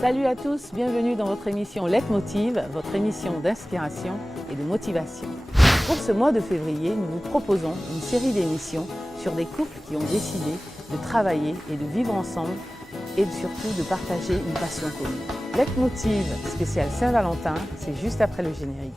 Salut à tous, bienvenue dans votre émission Leitmotiv, votre émission d'inspiration et de motivation. Pour ce mois de février, nous vous proposons une série d'émissions sur des couples qui ont décidé de travailler et de vivre ensemble et surtout de partager une passion commune. Leitmotiv spécial Saint-Valentin, c'est juste après le générique.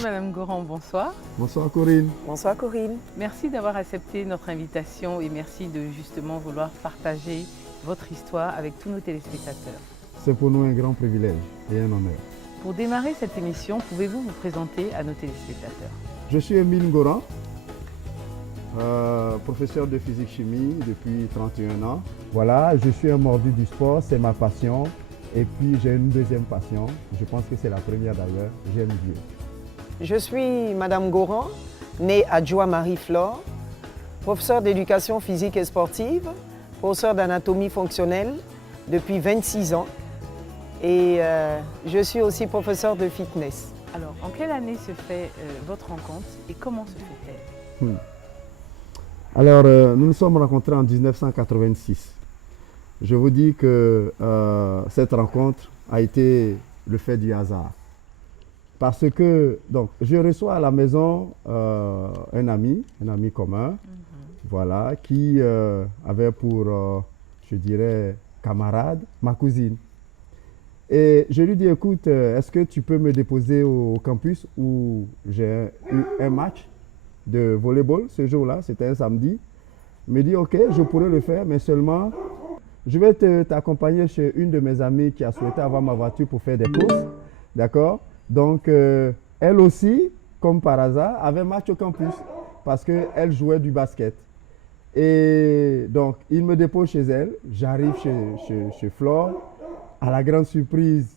Madame Goran, bonsoir. Bonsoir Corinne. Bonsoir Corinne. Merci d'avoir accepté notre invitation et merci de justement vouloir partager votre histoire avec tous nos téléspectateurs. C'est pour nous un grand privilège et un honneur. Pour démarrer cette émission, pouvez-vous vous présenter à nos téléspectateurs? Je suis Emile Goran, professeur de physique-chimie depuis 31 ans. Voilà, je suis un mordu du sport, c'est ma passion. Et puis j'ai une deuxième passion, je pense que c'est la première d'ailleurs, j'aime Dieu. Je suis Madame Goran, née à Joie-Marie-Flore, professeure d'éducation physique et sportive, professeure d'anatomie fonctionnelle depuis 26 ans et je suis aussi professeure de fitness. Alors, en quelle année se fait votre rencontre et comment se fait-elle? Alors, nous nous sommes rencontrés en 1986. Je vous dis que cette rencontre a été le fait du hasard. Parce que donc, je reçois à la maison un ami commun, voilà, qui avait pour, je dirais, camarade, ma cousine. Et je lui dis, écoute, est-ce que tu peux me déposer au campus où j'ai eu un match de volleyball ce jour-là, c'était un samedi. Il me dit, ok, je pourrais le faire, mais seulement, je vais t'accompagner chez une de mes amies qui a souhaité avoir ma voiture pour faire des courses, d'accord? Donc, elle aussi, comme par hasard, avait match au campus parce qu'elle jouait du basket. Et donc, il me dépose chez elle. J'arrive chez Flore. À la grande surprise,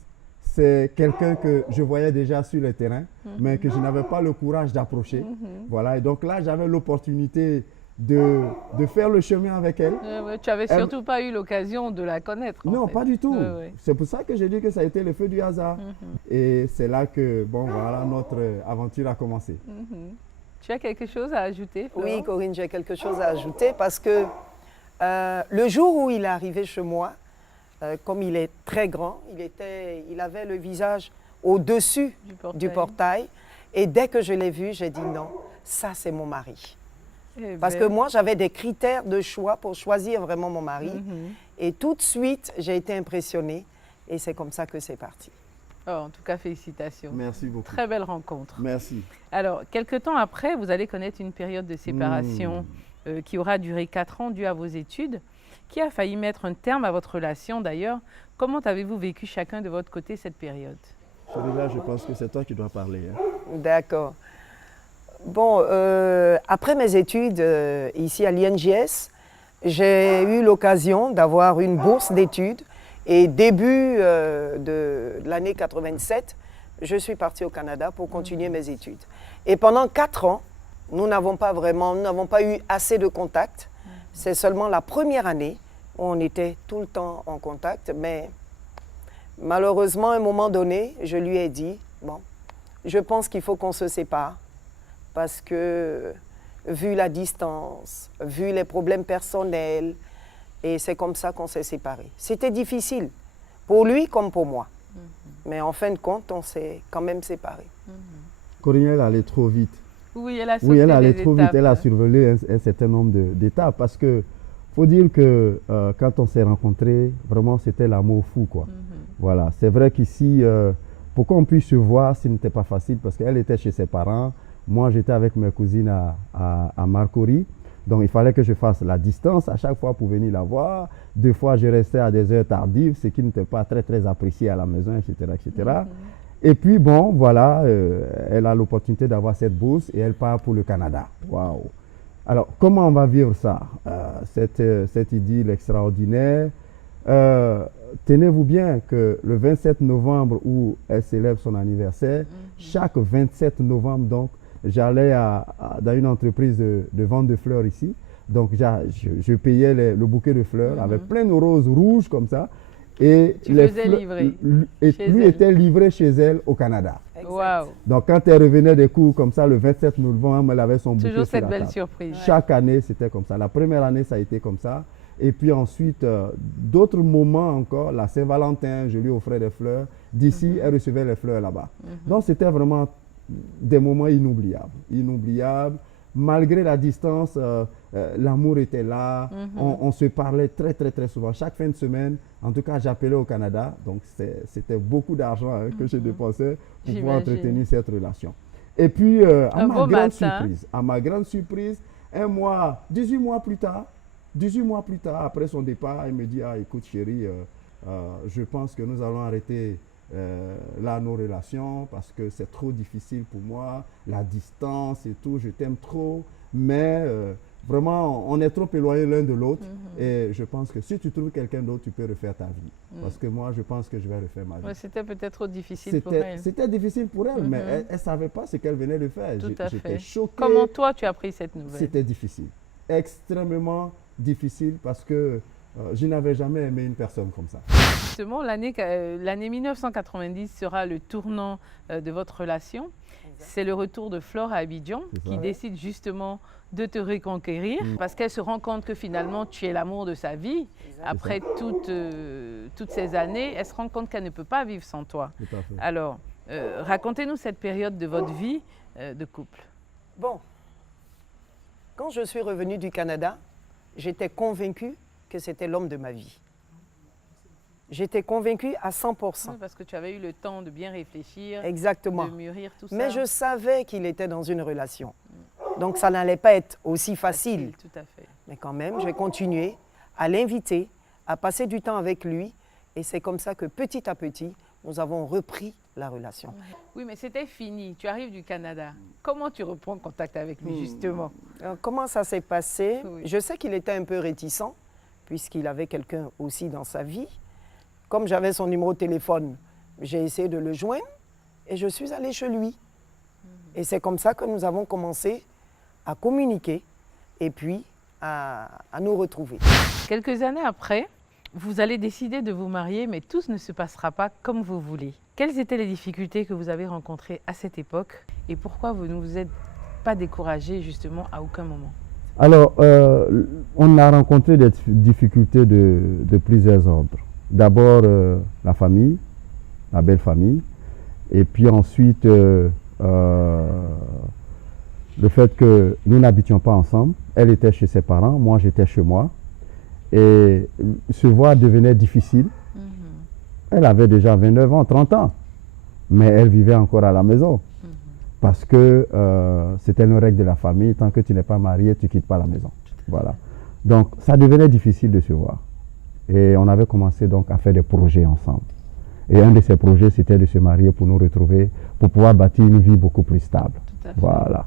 c'est quelqu'un que je voyais déjà sur le terrain, mais que je n'avais pas le courage d'approcher. Voilà. Et donc là, j'avais l'opportunité de faire le chemin avec elle. Tu n'avais surtout pas eu l'occasion de la connaître. Non, pas du tout. Ouais. C'est pour ça que j'ai dit que ça a été le feu du hasard. Et c'est là que, bon, voilà, notre aventure a commencé. Tu as quelque chose à ajouter, Flore? Oui Corinne, j'ai quelque chose à ajouter parce que le jour où il est arrivé chez moi, comme il est très grand, il avait le visage au-dessus du portail. Et dès que je l'ai vu, j'ai dit non, ça c'est mon mari. Parce que moi, j'avais des critères de choix pour choisir vraiment mon mari. Et tout de suite, j'ai été impressionnée. Et c'est comme ça que c'est parti. Oh, en tout cas, félicitations. Merci beaucoup. Très belle rencontre. Merci. Alors, quelque temps après, vous allez connaître une période de séparation qui aura duré 4 ans due à vos études, qui a failli mettre un terme à votre relation d'ailleurs. Comment avez-vous vécu chacun de votre côté cette période? Celui-là, je pense que c'est toi qui dois parler. Hein. D'accord. Bon, après mes études ici à l'INJS, j'ai eu l'occasion d'avoir une bourse d'études et début de l'année 87, je suis partie au Canada pour continuer mes études. Et pendant 4 ans, nous n'avons pas eu assez de contact. C'est seulement la première année où on était tout le temps en contact, mais malheureusement, à un moment donné, je lui ai dit, bon, je pense qu'il faut qu'on se sépare. Parce que, vu la distance, vu les problèmes personnels, et c'est comme ça qu'on s'est séparés. C'était difficile, pour lui comme pour moi. Mais en fin de compte, on s'est quand même séparés. Corinne, elle allait trop vite. Oui, elle a sauté Oui, elle allait trop vite. étapes. Elle a survolé un certain nombre d'étapes. Parce que, faut dire que quand on s'est rencontrés, vraiment, c'était l'amour fou, quoi. Voilà. C'est vrai qu'ici, pour qu'on puisse se voir, ce n'était pas facile parce qu'elle était chez ses parents. Moi, j'étais avec mes cousines à Marcory. Donc, il fallait que je fasse la distance à chaque fois pour venir la voir. 2 fois, je restais à des heures tardives, ce qui n'était pas très, très apprécié à la maison, etc. etc. Et puis, bon, voilà, elle a l'opportunité d'avoir cette bourse et elle part pour le Canada. Waouh! Alors, comment on va vivre ça, cette idylle extraordinaire? Tenez-vous bien que le 27 novembre où elle célèbre son anniversaire, chaque 27 novembre, donc, j'allais dans une entreprise de vente de fleurs ici. Donc, je payais le bouquet de fleurs avec plein de roses rouges comme ça. Et tu faisais livrer lui était livré chez elle au Canada. Wow. Donc, quand elle revenait des cours comme ça, le 27 novembre, elle avait son bouquet Toujours sur la cette belle table. surprise. Chaque année, c'était comme ça. La première année, ça a été comme ça. Et puis ensuite, d'autres moments encore, la Saint-Valentin, je lui offrais des fleurs. D'ici, elle recevait les fleurs là-bas. Donc, c'était vraiment des moments inoubliables. Inoubliables. Malgré la distance, l'amour était là. On se parlait très, très, très souvent. Chaque fin de semaine, en tout cas, j'appelais au Canada. Donc, c'était beaucoup d'argent que je dépensais pour pouvoir entretenir cette relation. Et puis, à ma grande surprise, 18 mois plus tard, après son départ, il me dit, ah, écoute chérie, je pense que nous allons arrêter là nos relations parce que c'est trop difficile pour moi, la distance et tout, je t'aime trop, mais vraiment, on est trop éloignés l'un de l'autre et je pense que si tu trouves quelqu'un d'autre, tu peux refaire ta vie. Parce que moi, je pense que je vais refaire ma vie. Ouais, c'était peut-être trop difficile pour elle. C'était difficile pour elle, mais elle ne savait pas ce qu'elle venait de faire. J'étais choqué. Comment toi, tu as pris cette nouvelle? C'était difficile, extrêmement difficile parce que je n'avais jamais aimé une personne comme ça. Justement, l'année 1990 sera le tournant de votre relation. C'est le retour de Flore à Abidjan qui décide justement de te reconquérir parce qu'elle se rend compte que finalement tu es l'amour de sa vie. Après toutes ces années, elle se rend compte qu'elle ne peut pas vivre sans toi. Alors, racontez-nous cette période de votre vie de couple. Bon, quand je suis revenue du Canada, j'étais convaincue que c'était l'homme de ma vie. J'étais convaincue à 100%. Oui, parce que tu avais eu le temps de bien réfléchir, exactement, de mûrir tout ça. Mais je savais qu'il était dans une relation. Donc ça n'allait pas être aussi facile. Tout à fait. Mais quand même, j'ai continué à l'inviter, à passer du temps avec lui. Et c'est comme ça que petit à petit, nous avons repris la relation. Oui, mais c'était fini. Tu arrives du Canada. Comment tu reprends contact avec lui, justement? Alors, comment ça s'est passé? Oui. Je sais qu'il était un peu réticent, puisqu'il avait quelqu'un aussi dans sa vie. Comme j'avais son numéro de téléphone, j'ai essayé de le joindre et je suis allée chez lui. Et c'est comme ça que nous avons commencé à communiquer et puis à nous retrouver. Quelques années après, vous allez décider de vous marier, mais tout ne se passera pas comme vous voulez. Quelles étaient les difficultés que vous avez rencontrées à cette époque et pourquoi vous ne vous êtes pas découragé justement à aucun moment? Alors, on a rencontré des difficultés de plusieurs ordres. D'abord, la famille, la belle famille, et puis ensuite, le fait que nous n'habitions pas ensemble. Elle était chez ses parents, moi j'étais chez moi. Et se voir devenait difficile. Elle avait déjà 29 ans, 30 ans, mais elle vivait encore à la maison. Parce que c'était une règle de la famille, tant que tu n'es pas marié, tu ne quittes pas la maison. Voilà. Donc ça devenait difficile de se voir. Et on avait commencé donc à faire des projets ensemble. Et un de ces projets, c'était de se marier pour nous retrouver, pour pouvoir bâtir une vie beaucoup plus stable. Voilà.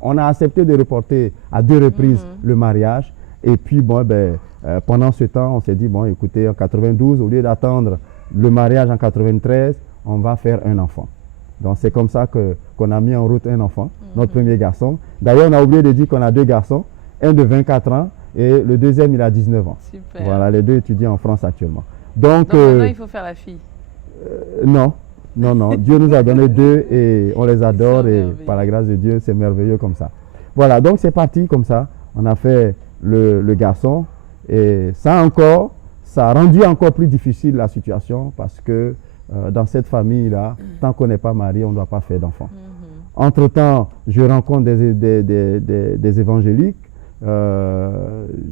On a accepté de reporter à 2 reprises le mariage. Et puis, bon, pendant ce temps, on s'est dit, bon, écoutez, en 92, au lieu d'attendre le mariage en 93, on va faire un enfant. Donc, c'est comme ça qu'on a mis en route un enfant, notre premier garçon. D'ailleurs, on a oublié de dire qu'on a 2 garçons, un de 24 ans et le deuxième, il a 19 ans. Super. Voilà, les 2 étudient en France actuellement. Donc maintenant, il faut faire la fille. Non. Dieu nous a donné 2 et on les adore et par la grâce de Dieu, c'est merveilleux comme ça. Voilà, donc c'est parti comme ça. On a fait le garçon et ça a rendu encore plus difficile la situation parce que dans cette famille-là, tant qu'on n'est pas marié, on ne doit pas faire d'enfants. Entre-temps, je rencontre des évangéliques,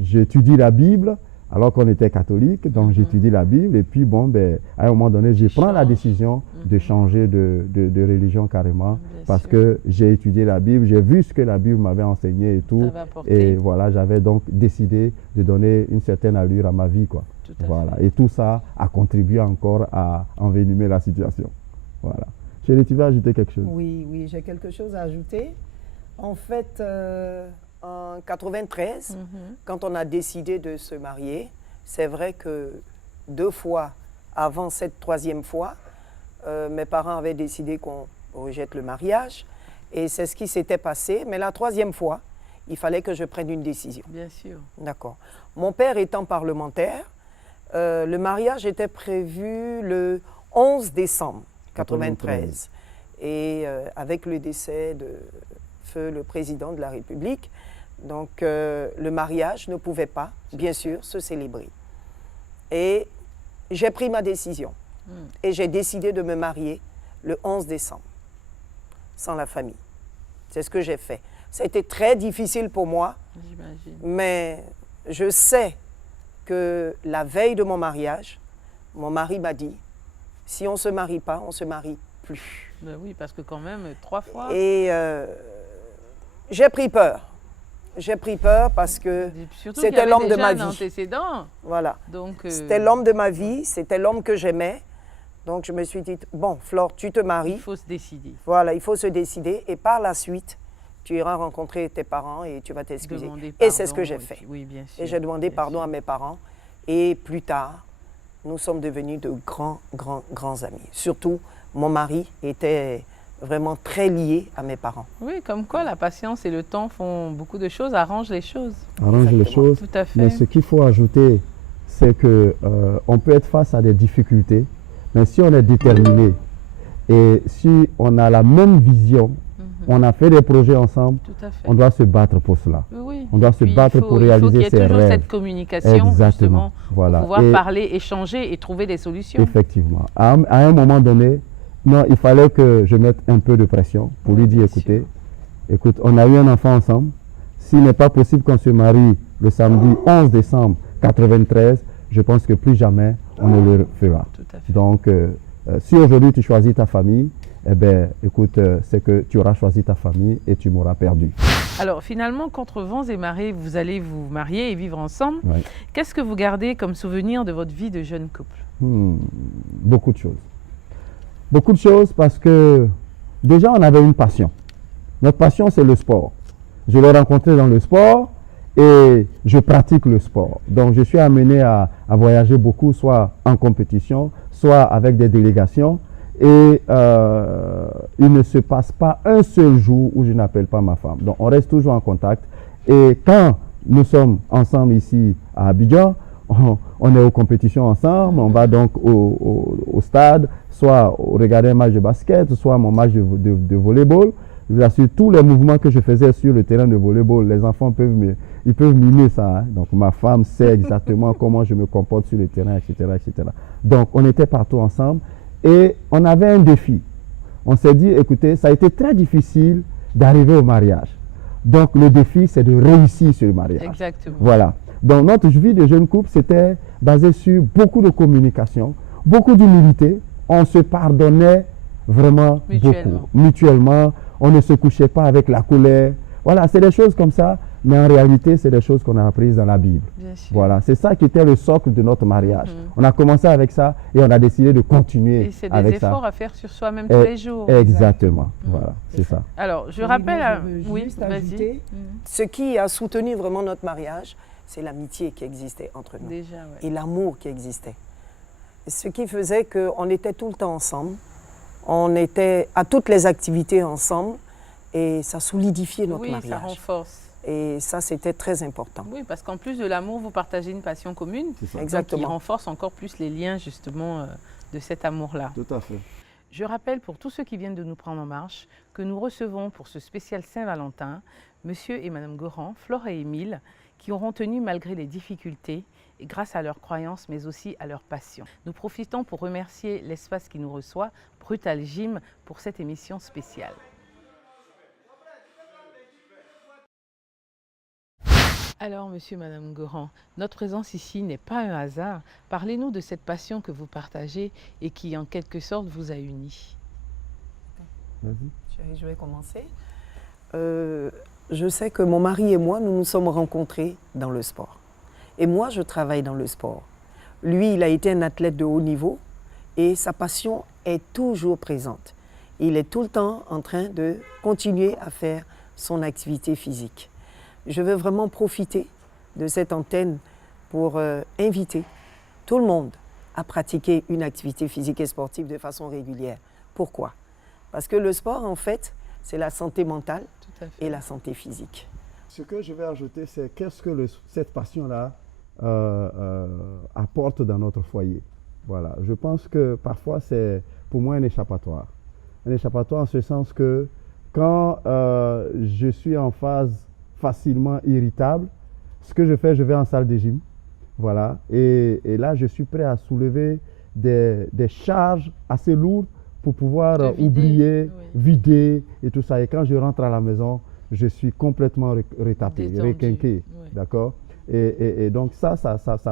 j'étudie la Bible alors qu'on était catholique, donc j'étudie la Bible et puis bon, à un moment donné, je prends la décision de changer de religion carrément parce que j'ai étudié la Bible, j'ai vu ce que la Bible m'avait enseigné et tout. Et voilà, j'avais donc décidé de donner une certaine allure à ma vie, quoi. Voilà. Et tout ça a contribué encore à envenimer la situation. Voilà. Chérie, tu veux ajouter quelque chose? Oui, j'ai quelque chose à ajouter. En fait, en 93, quand on a décidé de se marier, c'est vrai que 2 fois avant cette 3e fois, mes parents avaient décidé qu'on rejette le mariage. Et c'est ce qui s'était passé. Mais la troisième fois, il fallait que je prenne une décision. Bien sûr. D'accord. Mon père étant parlementaire, le mariage était prévu le 11 décembre 1993. Et avec le décès de feu le président de la République, donc le mariage ne pouvait pas, bien sûr, se célébrer. Et j'ai pris ma décision. Et j'ai décidé de me marier le 11 décembre, sans la famille. C'est ce que j'ai fait. Ça a été très difficile pour moi, mais je sais que la veille de mon mariage, mon mari m'a dit, si on ne se marie pas, on ne se marie plus. Ben oui, parce que quand même, 3 fois. Et j'ai pris peur. J'ai pris peur parce que c'était l'homme de ma vie. Antécédent. Voilà. Donc, c'était l'homme de ma vie, c'était l'homme que j'aimais. Donc je me suis dit, bon, Flore, tu te maries. Il faut se décider. Voilà, il faut se décider. Et par la suite, tu iras rencontrer tes parents et tu vas t'excuser. Et c'est ce que j'ai fait. Oui, bien sûr. Et j'ai demandé pardon à mes parents. Et plus tard, nous sommes devenus de grands amis. Surtout, mon mari était vraiment très lié à mes parents. Oui, comme quoi la patience et le temps font beaucoup de choses, arrangent les choses. Arrangent les choses. Tout à fait. Mais ce qu'il faut ajouter, c'est que on peut être face à des difficultés, mais si on est déterminé et si on a la même vision, on a fait des projets ensemble, on doit se battre pour cela. Oui. On doit se battre pour réaliser ses rêves. Il y a toujours cette communication, exactement, voilà. Pour pouvoir parler, échanger et trouver des solutions. Effectivement. À un moment donné, non, il fallait que je mette un peu de pression pour lui dire, écoute, on a eu un enfant ensemble. S'il n'est pas possible qu'on se marie le samedi 11 décembre 1993, je pense que plus jamais on ne le fera. Tout à fait. Donc, si aujourd'hui tu choisis ta famille, eh bien, écoute, c'est que tu auras choisi ta famille et tu m'auras perdu. Alors, finalement, contre vents et marées, vous allez vous marier et vivre ensemble. Oui. Qu'est-ce que vous gardez comme souvenir de votre vie de jeune couple? Beaucoup de choses. Beaucoup de choses parce que déjà, on avait une passion. Notre passion, c'est le sport. Je l'ai rencontré dans le sport et je pratique le sport. Donc, je suis amené à voyager beaucoup, soit en compétition, soit avec des délégations. Et il ne se passe pas un seul jour où je n'appelle pas ma femme. Donc, on reste toujours en contact. Et quand nous sommes ensemble ici à Abidjan, on est aux compétitions ensemble, on va donc au stade, soit regarder un match de basket, soit mon match de volleyball. Je vous assure, tous les mouvements que je faisais sur le terrain de volleyball, les enfants peuvent mimer ça. Hein. Donc ma femme sait exactement comment je me comporte sur le terrain, etc., etc. Donc on était partout ensemble et on avait un défi. On s'est dit, écoutez, ça a été très difficile d'arriver au mariage. Donc le défi, c'est de réussir sur le mariage. Exactement. Voilà. Donc notre vie de jeune couple, c'était basé sur beaucoup de communication, beaucoup d'humilité. On se pardonnait vraiment beaucoup, mutuellement. On ne se couchait pas avec la colère. Voilà, c'est des choses comme ça, mais en réalité, c'est des choses qu'on a apprises dans la Bible. Voilà, c'est ça qui était le socle de notre mariage. On a commencé avec ça et on a décidé de continuer avec ça. Et c'est des efforts à faire sur soi-même tous les jours. Exactement, voilà, c'est ça. Alors, je rappelle... Oui, vas-y. Ce qui a soutenu vraiment notre mariage, c'est l'amitié qui existait entre nous. Déjà, et l'amour qui existait. Ce qui faisait qu'on était tout le temps ensemble. On était à toutes les activités ensemble et ça solidifiait notre mariage. Oui, ça renforce. Et ça, c'était très important. Oui, parce qu'en plus de l'amour, vous partagez une passion commune. Exactement. Qui renforce encore plus les liens, justement, de cet amour-là. Tout à fait. Je rappelle pour tous ceux qui viennent de nous prendre en marche que nous recevons pour ce spécial Saint-Valentin Monsieur et Madame Goran, Flore et Émile, qui auront tenu malgré les difficultés et grâce à leurs croyances, mais aussi à leur passion. Nous profitons pour remercier l'espace qui nous reçoit, Brutal Gym, pour cette émission spéciale. Alors, Monsieur, Madame Goran, notre présence ici n'est pas un hasard. Parlez-nous de cette passion que vous partagez et qui, en quelque sorte, vous a unis. Je vais commencer. Je sais que mon mari et moi, nous nous sommes rencontrés dans le sport. Et moi, je travaille dans le sport. Lui, il a été un athlète de haut niveau et sa passion est toujours présente. Il est tout le temps en train de continuer à faire son activité physique. Je veux vraiment profiter de cette antenne pour inviter tout le monde à pratiquer une activité physique et sportive de façon régulière. Pourquoi? Parce que le sport, en fait, c'est la santé mentale Tout à fait. et la santé physique. Ce que je vais ajouter, c'est qu'est-ce que cette passion-là apporte dans notre foyer. Voilà. Je pense que parfois, c'est pour moi un échappatoire. Un échappatoire en ce sens que quand je suis en phase facilement irritable, ce que je fais, je vais en salle de gym. Voilà. Et là, je suis prêt à soulever des charges assez lourdes pour pouvoir oublier, vider et tout ça. Et quand je rentre à la maison, je suis complètement retapé, requinqué. Oui. D'accord? Et donc ça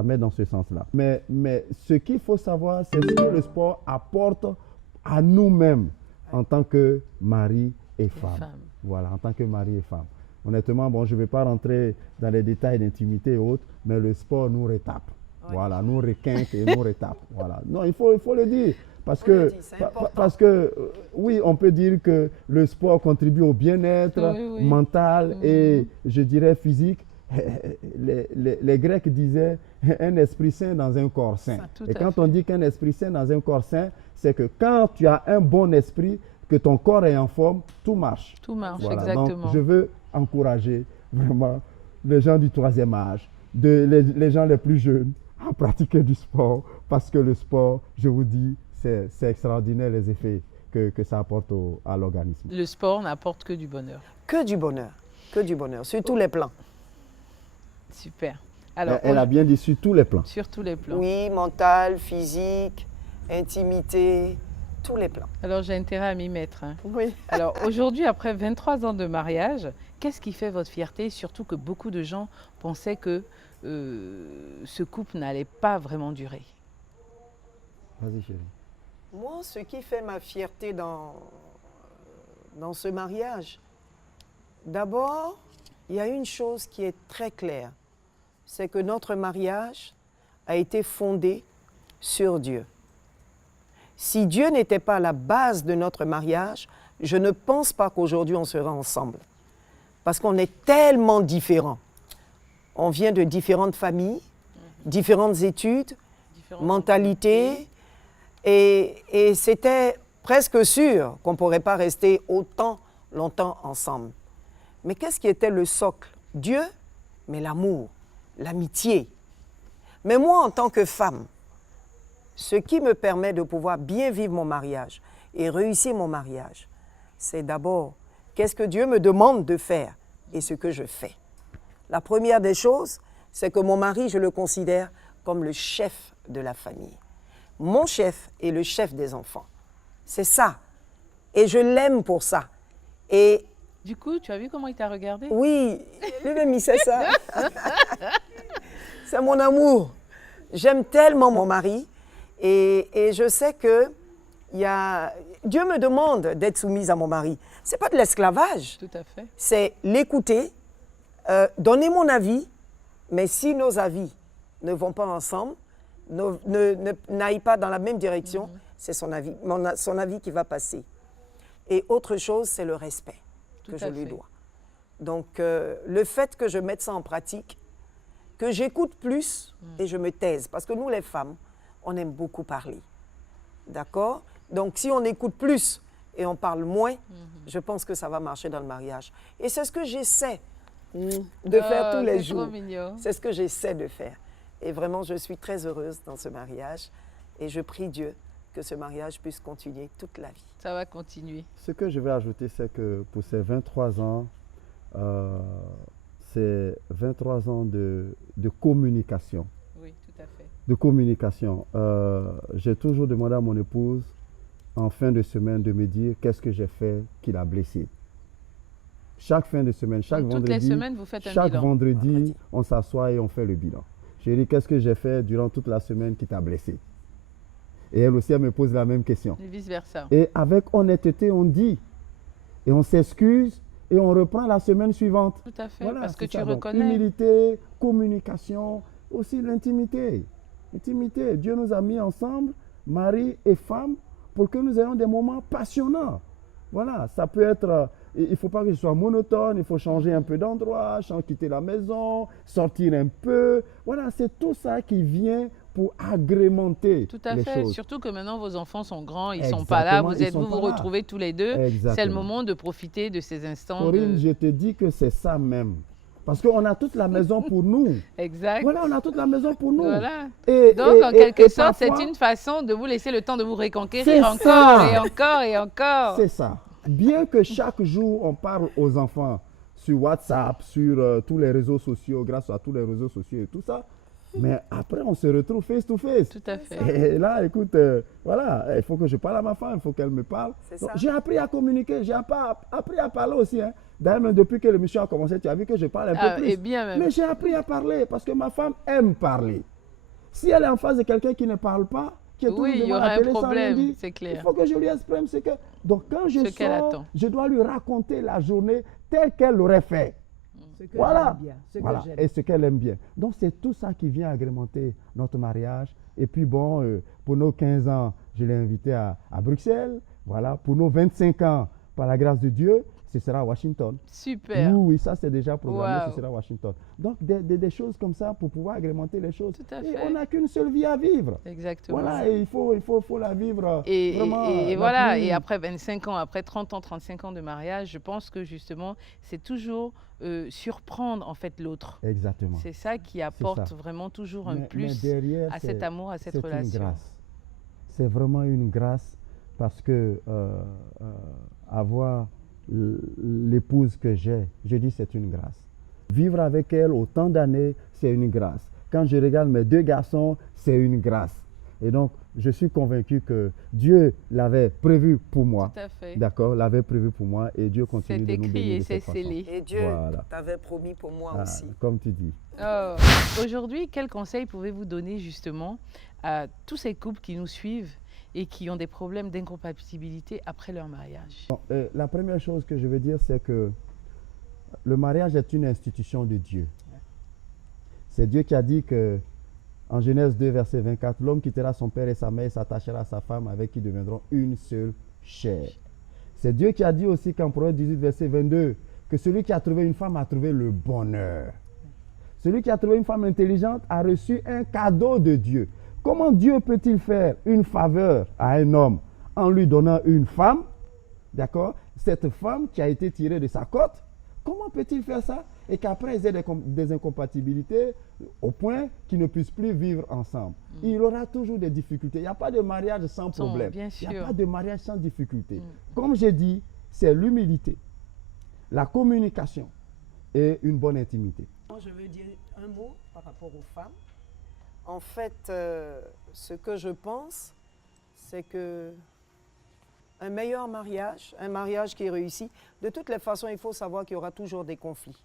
m'aide dans ce sens-là. Mais ce qu'il faut savoir, c'est ce que le sport apporte à nous-mêmes en tant que mari et femme. Voilà, en tant que mari et femme. Honnêtement, bon, je ne vais pas rentrer dans les détails d'intimité et autres, mais le sport nous retape. Oui. Voilà, nous requinque et nous retape. Voilà. Non, il faut le dire. Parce que, oui, on peut dire que le sport contribue au bien-être mental et, je dirais, physique. Les Grecs disaient un esprit sain dans un corps sain. Et quand on dit qu'un esprit sain dans un corps sain, c'est que quand tu as un bon esprit, que ton corps est en forme, tout marche. Tout marche, voilà. exactement. Donc, je veux encourager vraiment les gens du troisième âge, les gens les plus jeunes à pratiquer du sport parce que le sport, je vous dis, c'est extraordinaire les effets que ça apporte à l'organisme. Le sport n'apporte que du bonheur. Que du bonheur, sur tous les plans. Super. Alors, elle a bien dit sur tous les plans. Sur tous les plans. Oui, mental, physique, intimité, tous les plans. Alors j'ai intérêt à m'y mettre. Hein. Oui. Alors aujourd'hui, après 23 ans de mariage, qu'est-ce qui fait votre fierté? Surtout que beaucoup de gens pensaient que ce couple n'allait pas vraiment durer. Vas-y chérie. Moi, ce qui fait ma fierté dans ce mariage, d'abord, il y a une chose qui est très claire, c'est que notre mariage a été fondé sur Dieu. Si Dieu n'était pas la base de notre mariage, je ne pense pas qu'aujourd'hui on sera ensemble. Parce qu'on est tellement différents. On vient de différentes familles, différentes études, mentalités, et c'était presque sûr qu'on ne pourrait pas rester autant longtemps ensemble. Mais qu'est-ce qui était le socle? Dieu, mais l'amour, l'amitié. Mais moi, en tant que femme, ce qui me permet de pouvoir bien vivre mon mariage et réussir mon mariage, c'est d'abord qu'est-ce que Dieu me demande de faire et ce que je fais. La première des choses, c'est que mon mari, je le considère comme le chef de la famille. Mon chef est le chef des enfants. C'est ça. Et je l'aime pour ça. Et du coup, tu as vu comment il t'a regardé? Oui, lui-même, il sait ça. C'est mon amour. J'aime tellement mon mari. Et je sais que Dieu me demande d'être soumise à mon mari. Ce n'est pas de l'esclavage. Tout à fait. C'est l'écouter, donner mon avis, mais si nos avis ne vont pas ensemble, n'aillent pas dans la même direction, c'est son avis qui va passer. Et autre chose, c'est le respect que je lui dois. Donc, le fait que je mette ça en pratique, que j'écoute plus et je me taise, parce que nous, les femmes, on aime beaucoup parler. D'accord? Donc, si on écoute plus et on parle moins, je pense que ça va marcher dans le mariage. Et c'est ce que j'essaie de faire tous les jours. C'est ce que j'essaie de faire. Et vraiment, je suis très heureuse dans ce mariage. Et je prie Dieu que ce mariage puisse continuer toute la vie. Ça va continuer. Ce que je vais ajouter, c'est que pour ces 23 ans, c'est 23 ans de communication. Oui, tout à fait. De communication. J'ai toujours demandé à mon épouse, en fin de semaine, de me dire qu'est-ce que j'ai fait qui l'a blessé. Chaque fin de semaine, chaque vendredi, toutes les semaines, vous faites un chaque bilan. vendredi, on s'assoit et on fait le bilan. Je lui dis, qu'est-ce que j'ai fait durant toute la semaine qui t'a blessé? Et elle aussi, elle me pose la même question. Et vice-versa. Et avec honnêteté, on dit, et on s'excuse, et on reprend la semaine suivante. Tout à fait, voilà, parce que tu ça. reconnais. Donc, humilité, communication, aussi l'intimité. Intimité. Dieu nous a mis ensemble, mari et femme, pour que nous ayons des moments passionnants. Voilà, ça peut être, il ne faut pas que ce soit monotone, il faut changer un peu d'endroit, quitter la maison, sortir un peu. Voilà, c'est tout ça qui vient pour agrémenter Tout à les fait. choses. Surtout que maintenant, vos enfants sont grands, ils ne sont pas là, Exactement, vous vous retrouvez tous les deux. C'est le Exactement. moment de profiter de ces instants. Corinne, je te dis que c'est ça même. Parce qu'on a toute la maison pour nous. Exact. Voilà, on a toute la maison pour nous. Voilà. Et, Donc, en quelque sorte, parfois, c'est une façon de vous laisser le temps de vous C'est reconquérir encore ça. et encore et encore. c'est ça. Bien que chaque jour, on parle aux enfants sur WhatsApp, sur tous les réseaux sociaux, grâce à tous les réseaux sociaux et tout ça, mais après, on se retrouve face to face. Tout à fait. Et là, écoute, voilà, il faut que je parle à ma femme, il faut qu'elle me parle. C'est Donc, ça. j'ai appris à communiquer, j'ai appris à parler aussi. Hein. D'ailleurs, même depuis que l'émission a commencé, tu as vu que je parle un peu plus. Et bien même. Mais j'ai appris à parler parce que ma femme aime parler. Si elle est en face de quelqu'un qui ne parle pas, qui est toujours Oui, il y devant aura la un télé sans rien problème, dire, c'est il clair. faut que je lui exprime ce que... Donc quand je Ce qu'elle sors, attend. je dois lui raconter la journée telle qu'elle l'aurait fait. Ce que Voilà. j'aime bien. Ce que Voilà, j'aime. et ce qu'elle aime bien. Donc c'est tout ça qui vient agrémenter notre mariage. Et puis bon, pour nos 15 ans, je l'ai invité à Bruxelles. Voilà, pour nos 25 ans, par la grâce de Dieu, ce sera à Washington. Super. Oui, oui, ça c'est déjà programmé, Wow. ce sera à Washington. Donc des choses comme ça pour pouvoir agrémenter les choses. Tout à Et fait. on n'a qu'une seule vie à vivre. Exactement. Voilà, et il faut la vivre vraiment. Et la voilà, plus- et après 25 ans, après 30 ans, 35 ans de mariage, je pense que justement, c'est toujours surprendre en fait l'autre. Exactement. C'est ça qui apporte ça. vraiment toujours un Mais plus derrière, à c'est- cet amour, à cette c'est relation. une grâce. C'est vraiment une grâce parce que avoir l'épouse que j'ai, je dis c'est une grâce. Vivre avec elle autant d'années, c'est une grâce. Quand je regarde mes deux garçons, c'est une grâce. Et donc, je suis convaincu que Dieu l'avait prévu pour moi. Tout à fait. D'accord, l'avait prévu pour moi et Dieu C'est continue de nous écrit bénir et de c'est cette façon. scellé. Et Dieu Voilà. t'avait promis pour moi Ah, aussi. comme tu dis. Oh. Aujourd'hui, quels conseils pouvez-vous donner justement à tous ces couples qui nous suivent et qui ont des problèmes d'incompatibilité après leur mariage? Bon, la première chose que je veux dire, c'est que le mariage est une institution de Dieu. C'est Dieu qui a dit que, en Genèse 2, verset 24, l'homme quittera son père et sa mère et s'attachera à sa femme avec qui deviendront une seule chair. C'est Dieu qui a dit aussi qu'en Proverbe 18, verset 22, que celui qui a trouvé une femme a trouvé le bonheur. Celui qui a trouvé une femme intelligente a reçu un cadeau de Dieu. Comment Dieu peut-il faire une faveur à un homme en lui donnant une femme? D'accord? Cette femme qui a été tirée de sa côte, comment peut-il faire ça? Et qu'après, ils aient des incompatibilités au point qu'ils ne puissent plus vivre ensemble. Il y aura toujours des difficultés. Il n'y a pas de mariage sans problème. bien Il n'y a sûr. pas de mariage sans difficulté. Comme j'ai dit, c'est l'humilité, la communication et une bonne intimité. Moi, je veux dire un mot par rapport aux femmes. En fait, ce que je pense, c'est que un meilleur mariage, un mariage qui est réussi, de toutes les façons, il faut savoir qu'il y aura toujours des conflits.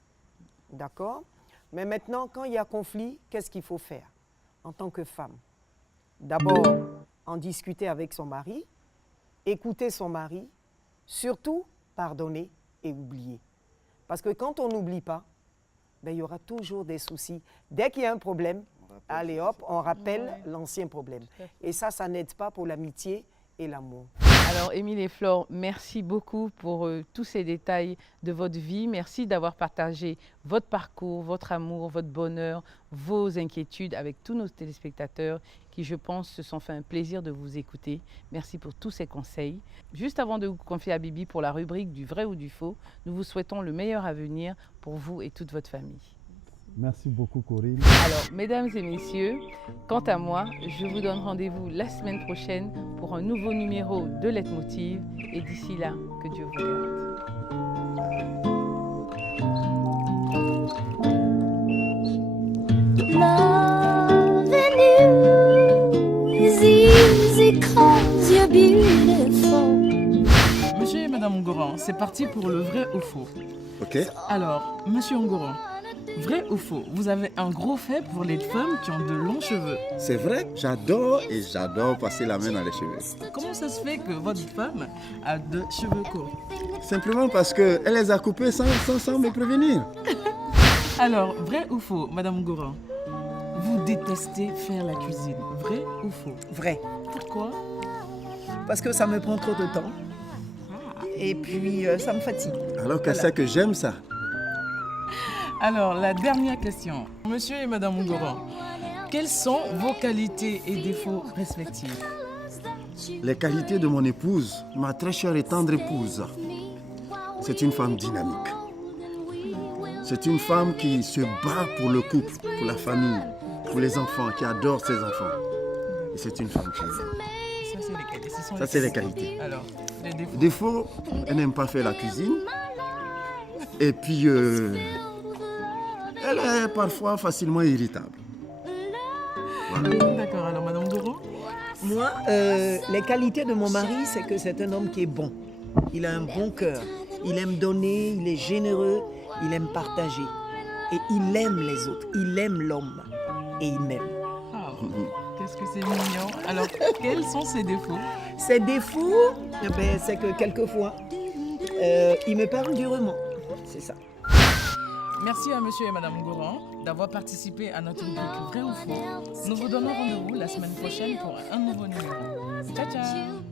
D'accord? Mais maintenant, quand il y a conflit, qu'est-ce qu'il faut faire en tant que femme? D'abord, en discuter avec son mari, écouter son mari, surtout pardonner et oublier. Parce que quand on n'oublie pas, ben, il y aura toujours des soucis. Dès qu'il y a un problème, allez hop, on rappelle l'ancien problème. Et ça n'aide pas pour l'amitié et l'amour. Alors, Émile et Flore, merci beaucoup pour tous ces détails de votre vie. Merci d'avoir partagé votre parcours, votre amour, votre bonheur, vos inquiétudes avec tous nos téléspectateurs qui, je pense, se sont fait un plaisir de vous écouter. Merci pour tous ces conseils. Juste avant de vous confier à Bibi pour la rubrique du vrai ou du faux, nous vous souhaitons le meilleur avenir pour vous et toute votre famille. Merci beaucoup, Corinne. Alors, mesdames et messieurs, quant à moi, je vous donne rendez-vous la semaine prochaine pour un nouveau numéro de Leitmotiv. Et d'ici là, que Dieu vous garde. Loving you is easy 'cause you're beautiful. Monsieur et Madame Ngoran, c'est parti pour le vrai ou faux. Ok. Alors, Monsieur Ngoran, vrai ou faux, vous avez un gros fait pour les femmes qui ont de longs cheveux. C'est vrai, j'adore et j'adore passer la main dans les cheveux. Comment ça se fait que votre femme a de cheveux courts? Simplement parce qu'elle les a coupés sans me prévenir. Alors, vrai ou faux, Madame Ngoran, vous détestez faire la cuisine. Vrai ou faux? Vrai. Pourquoi? Parce que ça me prend trop de temps. Et puis, ça me fatigue. Alors qu'elle sait que j'aime ça. Alors, la dernière question. Monsieur et Madame Ngoran, quelles sont vos qualités et défauts respectifs? Les qualités de mon épouse, ma très chère et tendre épouse, c'est une femme dynamique. C'est une femme qui se bat pour le couple, pour la famille, pour les enfants, qui adore ses enfants. Et c'est une femme qui aime. Ça, c'est les qualités. Ça, c'est les qualités. Alors, les défauts. Défaut, elle n'aime pas faire la cuisine. Et puis, elle est parfois facilement irritable. D'accord, alors Madame Goron? Moi, les qualités de mon mari, c'est que c'est un homme qui est bon. Il a un bon cœur. Il aime donner, il est généreux, il aime partager. Et il aime les autres, il aime l'homme. Et il m'aime. Oh, qu'est-ce que c'est mignon. Alors, quels sont ses défauts? Ses défauts, eh ben, c'est que quelquefois, il me parle durement. C'est ça. Merci à monsieur et madame Goran d'avoir participé à notre rubrique Vrai ou Faux. Nous vous donnons rendez-vous la semaine prochaine pour un nouveau numéro. Ciao, ciao!